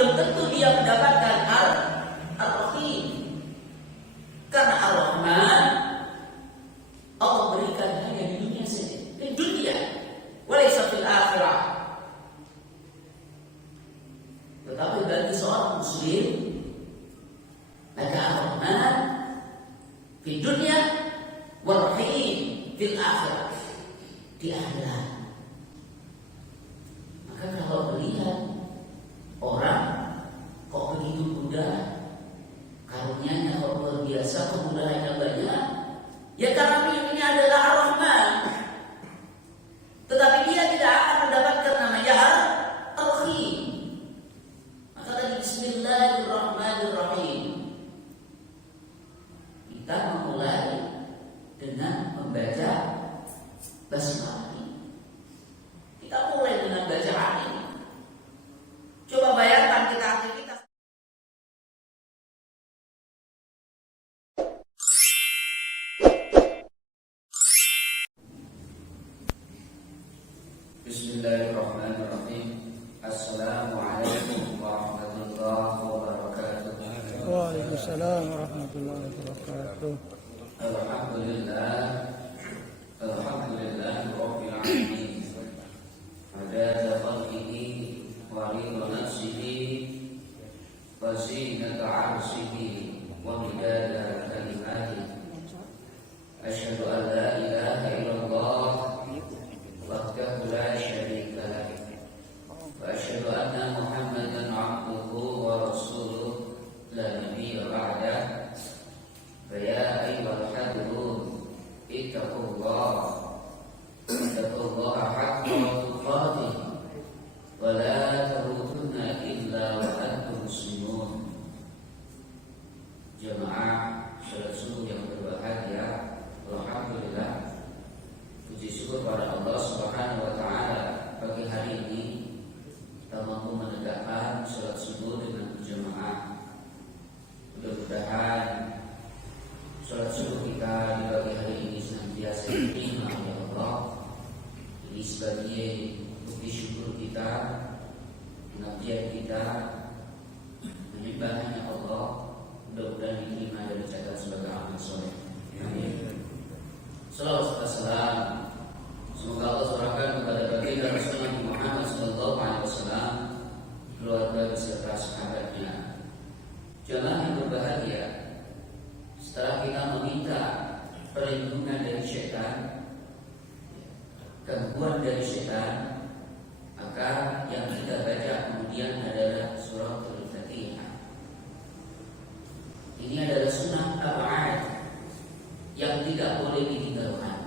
belum tentu dia mendapatkan Ar-Rahim. Karena Ar-Rahman Allah berikan hanya di dunia saja, di dunia, walaysa fil akhirah. Tetapi bagi seorang muslim, maka Ar-Rahman di dunia, War-Rahim fil akhirah, di akhirat. Maka kalau melihat orang kok begitu mudah, karunia-Nya kok luar biasa, kemudahannya banyak, ya karena ini adalah Ar-Rahman. Tetapi dia tidak akan mendapatkan namanya Ar-Rahim. Maka tadi Bismillahirrahmanirrahim, kita memulai dengan membaca basmalah. Kita mulai dengan bacaan ini. Coba bayangkan kita aktivitas. Bismillahirrahmanirrahim. Assalamualaikum warahmatullahi wabarakatuh. Waalaikumsalam warahmatullahi wabarakatuh. Alhamdulillah rabbil alamin. Adada khalqihi wa ridha nafsihi wa zinata 'arshihi wa midada kalimatihi. Asyhadu an la ilaha illallah wahdahu la syarika lah, wa asyhadu anna Muhammadan 'abduhu wa rasuluh la nabiyya ba'dah. Fa ya ayyuhal hadrun ittaqullaha haqqa tuqatih wa la tamutunna illa wa antum muslimun. Jemaah salat subuh yang berbahagia, alhamdulillah, puji syukur pada Allah Subhanahu wa taala, pagi hari ini kita mampu menegakkan salat subuh dengan berjamaah. Mudah-mudahan salat subuh kita di pagi hari ini senantiasa diterima oleh Allah. Ini sebagai bukti syukur kita, pengabdian kita, menyembah hanya Allah. Mudah-mudahan diterima dan dicatat sebagai amal soleh. Amin. Salawat wassalam, semoga Allah surahkan kepada baginda Rasulullah Muhammad sallallahu alaihi wasallam, keluarga beserta sahabatnya. Jemaah yang berbahagia, setelah kita meminta perlindungan dari syaitan, gangguan dari syaitan, maka yang kita baca kemudian adalah surah Al-Fatihah. Ini adalah sunnah ab'ad yang tidak boleh ditinggalkan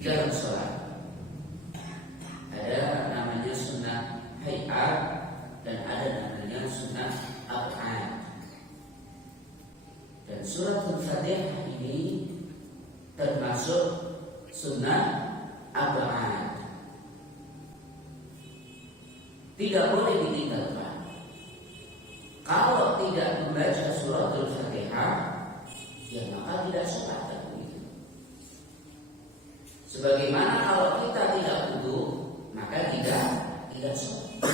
dalam sholat. Ada namanya sunnah hay'at dan ada namanya sunnah ab'ad. Dan surat Al-Fatihah ini termasuk sunnah ab'ad, tidak boleh ditinggalkan. Kalau tidak membaca surat Al-Fatihah, ya maka tidak sholat. Sebagaimana kalau kita tidak wudu, maka tidak sholat.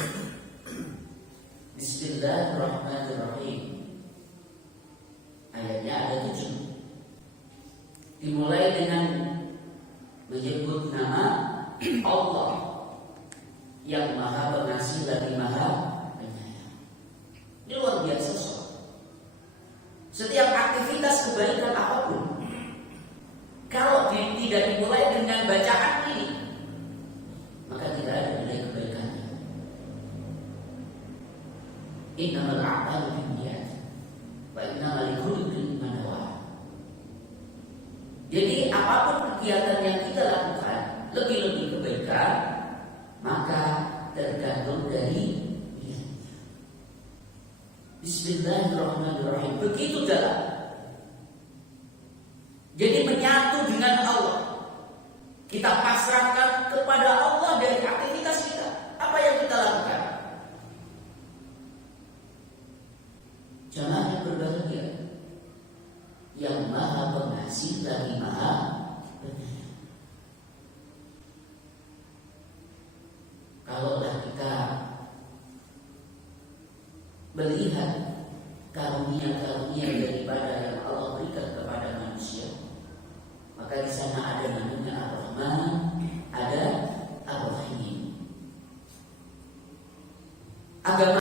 Bismillahirrahmanirrahim. Ayatnya ada 7. Dimulai dengan menyebut nama Allah yang Maha Pengasih lagi Maha Penyayang. Ini luar biasa sholat. Setiap aktivitas kebaikan apapun, kalau tidak dimulai dengan bacaan ini, maka tidak ada nilai kebaikannya. Innamal a'malu binniyat wa innamal likulli imrin ma nawa. Jadi apapun kegiatan yang kita lakukan, lebih-lebih kebaikan, maka tergantung dari niat. Bismillahirrahmanirrahim. Begitu jalan. Jadi menyatu dengan Allah. Kita pasrahkan kepada Allah dari aktivitas kita. Apa yang kita lakukan? Jamaah yang berbahagia, yang Maha Pengasih lagi Maha Penyayang. Kalaulah kita melihat karunia-karunia daripada yang Allah berikan kepada manusia, maka di sana ada namanya Ar-Rahman, ada Ar-Rahim. Agama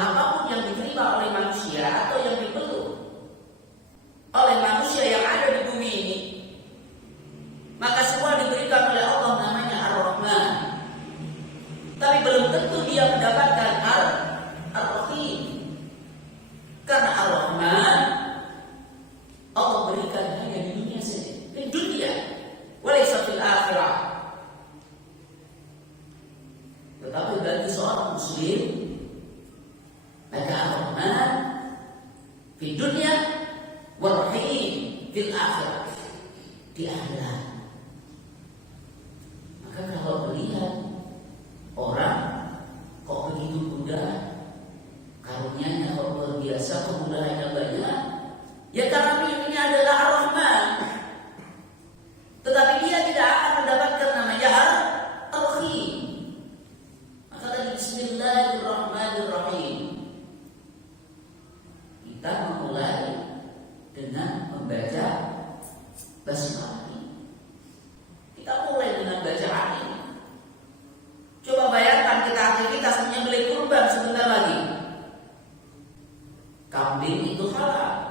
apapun yang diterima oleh manusia atau yang dipeluk oleh manusia yang ada di bumi ini, maka semua diberikan oleh Allah namanya Ar-Rahman. Tapi belum tentu dia mendapatkan Ar-Rahim. Karena Ar-Rahman Allah berikan hanya di dunia saja, di dunia, walaysa fil akhirah. Tetapi bagi seorang muslim, maka Ar-Rahman di dunia, War-Rahim fil akhirah, di akhirat. Maka kalau melihat orang kok begitu mudah, karunia-Nya kok luar biasa, kemudahannya banyak, ya karena ini adalah Ar-Rahman. Tetapi dia tidak akan mendapatkan namanya Ar-Rahim. Maka tadi Bismillahirrahmanirrahim, kita memulai dengan membaca basmalah. Kita mulai dengan bacaan ini. Coba bayangkan kita aktivitas menyembelih kurban sebentar lagi. Kambing itu halal,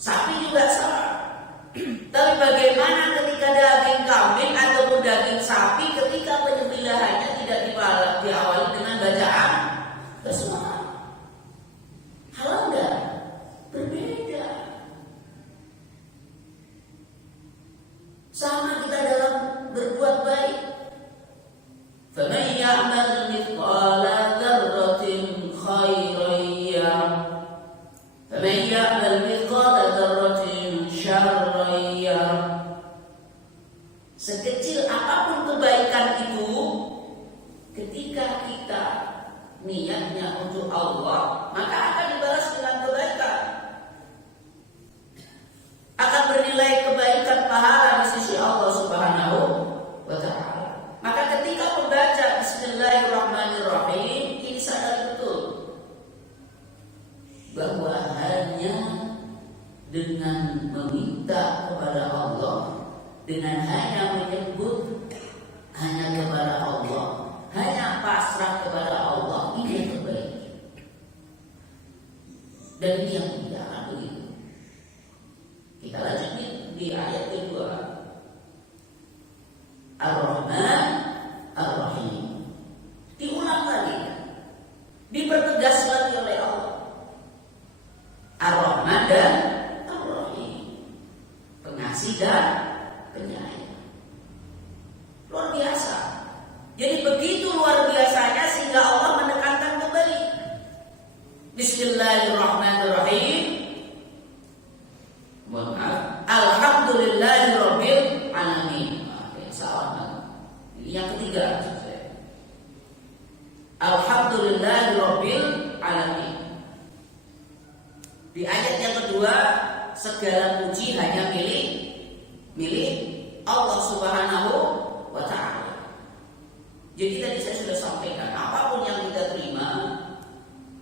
sapi juga salah. Tapi bagaimana ketika daging kambing ataupun daging sapi, ketika penyembelihannya tidak diawali dengan bacaan basmalah? Halal enggak? Berbeda. Sama kita dalam berbuat baik. فَمَنْ يَعْمَلْ مِثْقَالَ ذَرَّةٍ خَيْرًا يَرَهُ وَمَنْ يَعْمَلْ مِثْقَالَ ذَرَّةٍ شَرًّا يَرَهُ. Sekecil apapun kebaikan itu, ketika kita niatnya untuk Allah, maka akan dibalas dengan kebaikan, akan bernilai kebaikan pahala di sisi Allah Subhanahu wa Ta'ala. Maka ketika membaca Bismillahirrahmanirrahim, ini sadar betul bahwa hanya dengan meminta kepada Allah, dengan hanya menyebut hanya kepada Allah, hanya pasrah kepada Allah, ini yang terbaik. Dan ini yang tidak begitu. Kita lanjut di ayat kedua. Ar-Rahman, Ar-Rahim. Diulang lagi, dipertegas lagi oleh Allah. Ar-Rahman dan Ar-Rahim, pengasih dan penyayang. Luar biasa. Jadi begitu luar biasanya sehingga Allah menekankan kembali Bismillahirrahmanirrahim. Mohon maaf, Alhamdulillahirabbil alamin. Ini yang ketiga. Alhamdulillahirabbil alamin. Di ayat yang kedua, segala puji hanya milik Allah Subhanahu wa Ta'ala. Jadi tadi saya sudah sampaikan, apapun yang kita terima,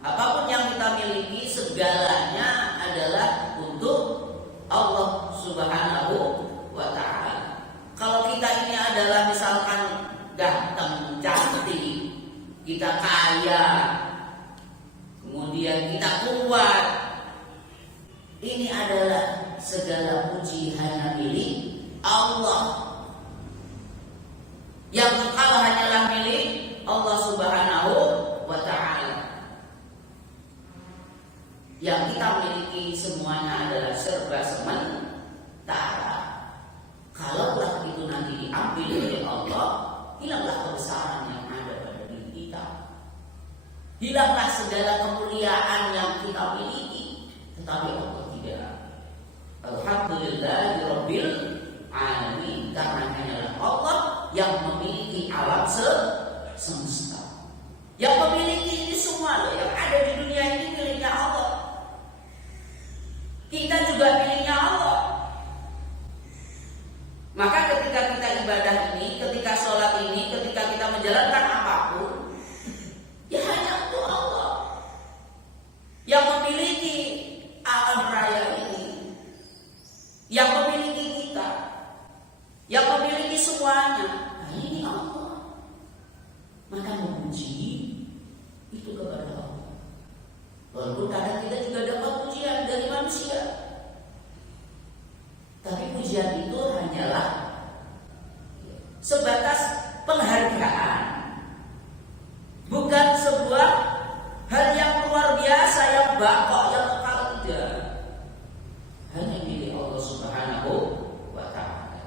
apapun yang kita miliki, segalanya adalah untuk Allah Subhanahu wa Ta'ala. Kalau kita ini adalah misalkan ganteng, cantik, kita kaya, kemudian kita kuat, ini adalah segala puji hanya milik Allah. Yang kekal hanyalah milik Allah Subhanahu wa Ta'ala. Yang kita miliki semuanya adalah serba sementara. Kalaulah itu nanti diambil oleh Allah, hilanglah kebesaran yang ada pada diri kita, hilanglah segala kemuliaan yang kita miliki. Tetapi Allah tidak. Alhamdulillahirabbil alamin, karena hanyalah Allah yang memiliki alam semesta, yang memiliki ini semua. Yang ada di dunia ini miliknya Allah. Kita juga miliknya Allah. Maka ketika kita ibadah ini, ketika sholat ini, ketika kita menjalankan apapun, ya hanya untuk Allah. Allah. Maka memuji itu kepada Allah. Walaupun kadang kita juga dapat pujian dari manusia, tapi pujian itu hanyalah sebatas penghargaan, bukan sebuah hal yang luar biasa, yang bakok, yang kekal, tidak. Hanya milik Allah Subhanahu wa ta'ala.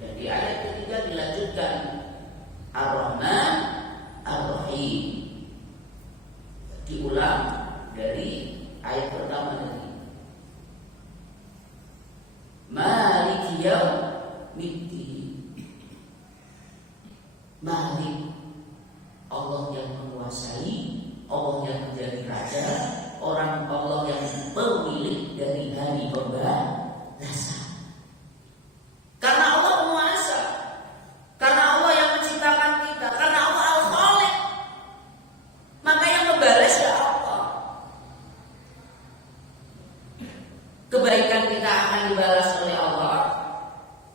Dan di ayat ketiga dilanjutkan Ar-Rahman Ar-Rahim. Diulang dari ayat pertama tadi. Maliki yaumiddin. Malik, Allah yang menguasai, Allah yang menjadi raja, Allah yang pemilik dari hari pembalasan. Karena Allah menguasa, karena Allah yang menciptakan kita, karena Allah Al-Khaliq, maka yang membalas ya Allah. Kebaikan kita akan dibalas oleh Allah,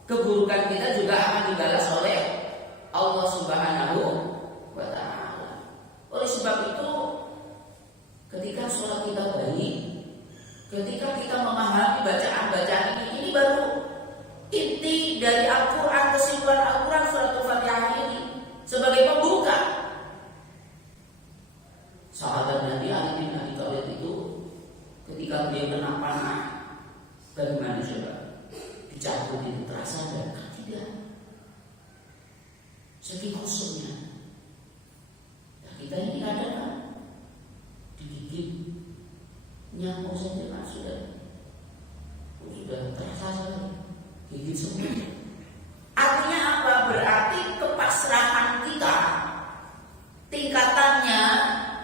keburukan kita juga akan dibalas oleh Allah Subhanahu wa ta'ala. Oleh sebab itu, ketika sholat kita baik, ketika kita memahami bacaan-bacaan ini baru inti dari Al-Quran, kesimpulan Al-Quran surat Al-Fatihah ini sebagai pembuka. Sahabat Nabi Ali bin Abi Thalib itu ketika dia kena panah, bagaimana coba? Dicabutin terasa dan tidak. Saking khusyuknya. Nah, kita ini ada kan digigit nyamuk saja kan sudah terasa sekali gigit semua. Artinya apa? Berarti kepasrahan kita tingkatannya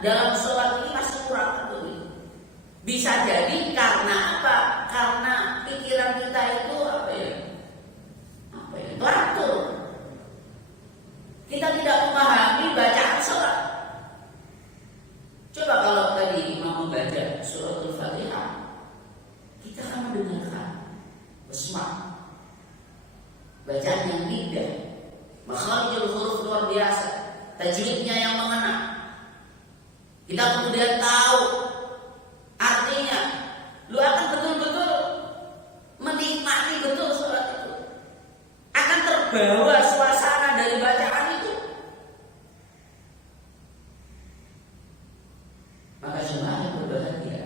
dalam sholat ini masih kurang betul. Bisa jadi karena apa? Karena pikiran kita itu teratur. Kita tidak memahami bacaan sholat. Coba kalau tadi imam membaca surat Al-Fatihah, kita akan mendengarkan basmalah, bacaan yang indah, makharijul huruf luar biasa, tajwidnya yang mengena. Kita kemudian tahu artinya, lu akan betul-betul menikmati betul sholat itu, akan terbawa suasana dari bacaan itu. Maka jemaah yang berbahagia,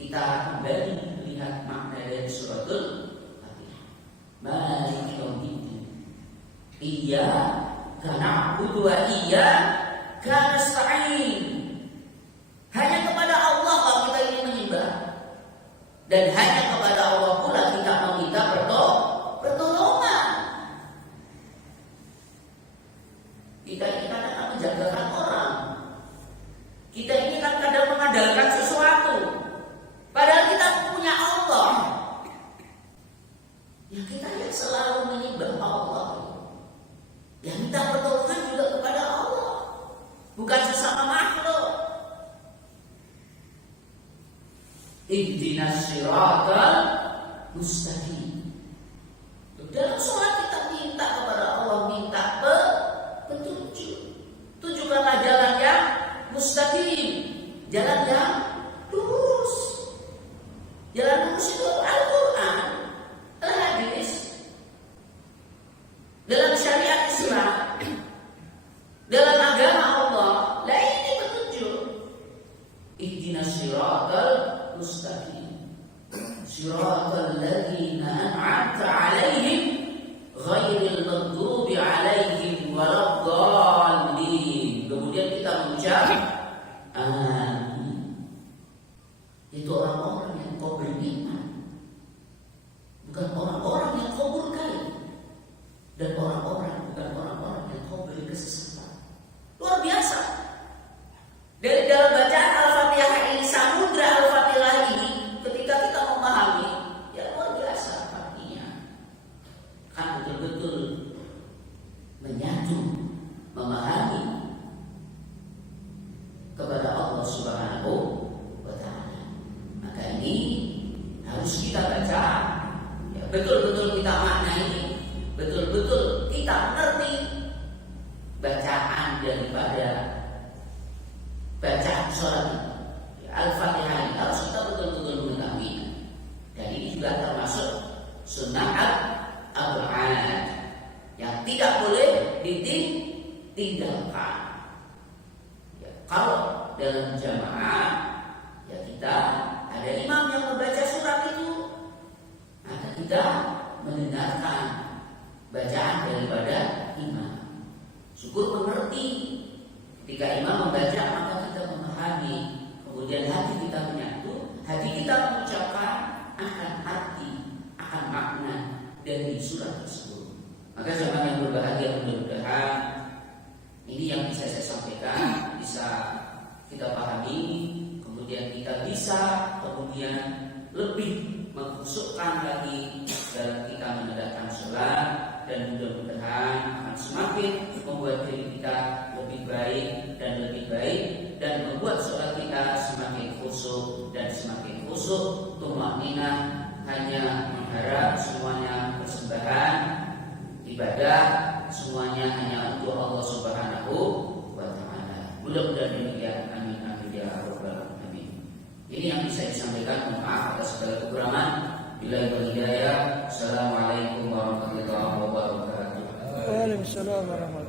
kita kembali melihat makna dari suratul Fatihah. Maliki yaumiddin. Iyyaka na'budu wa iyyaka nasta'in. Hanya kepada Allah kita ingin menyembah, dan hanya kepada Allah pula kita meminta pertolongan. Kita ini kadang menjagakan orang, kita ini kan kadang mengandalkan sesuatu, padahal kita punya Allah. Ya kita yang selalu menyembah Allah, yang minta pertolongan juga kepada Allah, bukan sesama makhluk. Ihdinas siratal mustaqim. Dalam sholat kita minta kepada Allah, minta petunjuk. Tunjukkanlah jalan yang mustaqim, jalan yang lurus. Jalan lurus itu Al-Quran, Al-Hadis. Dalam syariat Islam, dalam agama Allah, lah ini petunjuk. Ihdinas siratal mustaqim, siratal ladzina an'amta 'alaihim ghairil maghdubi 'alaihim waladdallin. Kemudian kita mengucap amin. daripada bacaan sholat Al-Fatihah ini harus kita betul-betul mengetahuinya. Dan ini juga termasuk sunnah al-Qur'an yang tidak boleh ditinggalkan. Ya, kalau dalam jamaah ya kita ada imam yang membaca surat itu, maka kita mendengarkan bacaan daripada imam. Syukur mengerti. Ketika imam membaca maka kita memahami. Kemudian hati kita menyatu, hati kita mengucapkan akan arti, akan makna dari surat tersebut. Maka jamaah yang berbahagia, mudah-mudahan ini yang bisa saya sampaikan bisa kita pahami, kemudian kita bisa kemudian lebih mengkhusyukkan lagi dalam kita menegakkan sholat, dan mudah-mudahan akan semakin membuat diri kita lebih baik dan membuat sholat kita semakin khusyuk dan semakin khusyuk, tumakninah, hanya mengharap semuanya persembahan ibadah, semuanya hanya untuk Allah Subhanahu wa Ta'ala. Mudah-mudahan demikian. Amin amin ya rabbal alamin. Ini yang bisa disampaikan. Mohon maaf atas segala kekurangan. Billahi wal hidayah. Assalamualaikum warahmatullahi wabarakatuh. Waalaikumsalam warahmatullahi wabarakatuh.